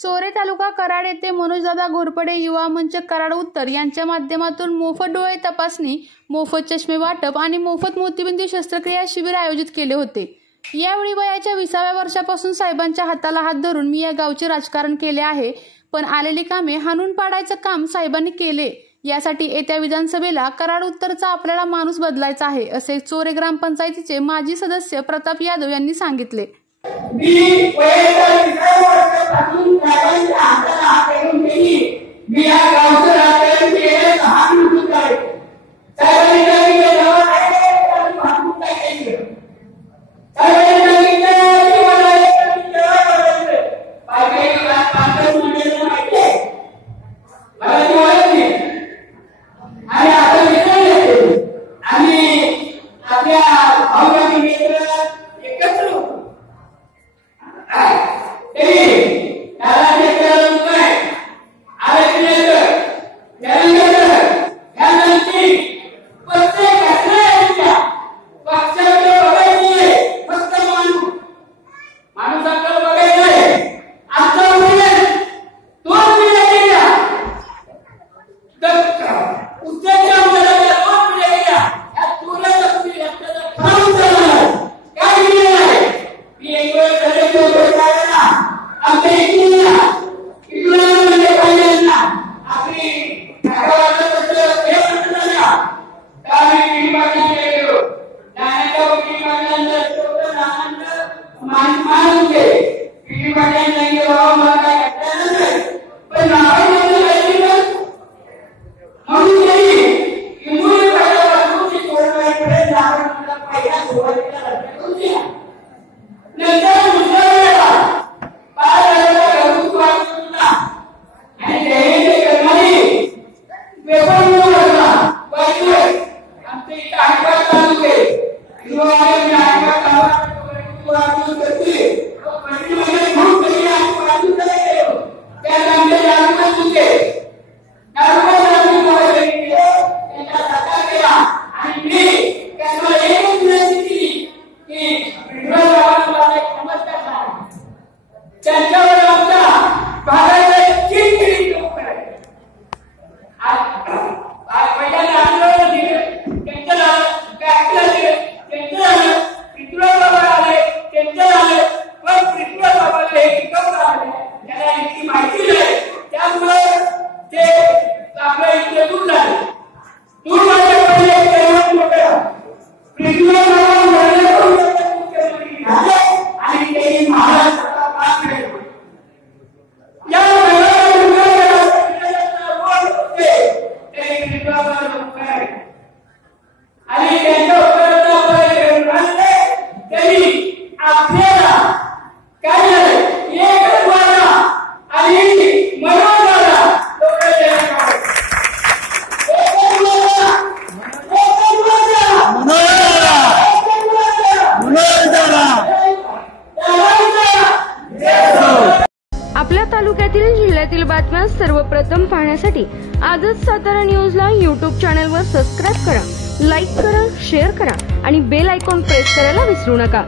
चोरे तालुका कराड येथे मनोजदादा घोरपडे युवा मंच कराड उत्तर यांच्या माध्यमातून मोफत डोळे तपासणी, मोफत चष्मे वाटप आणि मोफत मोतीबिंदू शस्त्रक्रिया शिबिर आयोजित केले होते। यावेळी वयाच्या 20व्या वर्षापासून साहेबांच्या हाताला हात धरून मी या गावचे राजकारण केले आहे, पण आलेली कामे हाणून पाडायचं काम साहेबांनी केले। यासाठी येत्या विधानसभेला कराड उत्तरचा आपल्याला माणूस बदलायचा आहे, असे चोरे ग्रामपंचायतीचे माजी सदस्य प्रताप यादव यांनी सांगितले। आपल्या तालुक्यातील जिल्ह्यातील बातम्या सर्वप्रथम पाहण्यासाठी आजच सातारा न्यूजला YouTube चॅनलवर सबस्क्राइब करा, लाईक करा, शेअर करा आणि बेल आयकॉन प्रेस करायला विसरू नका।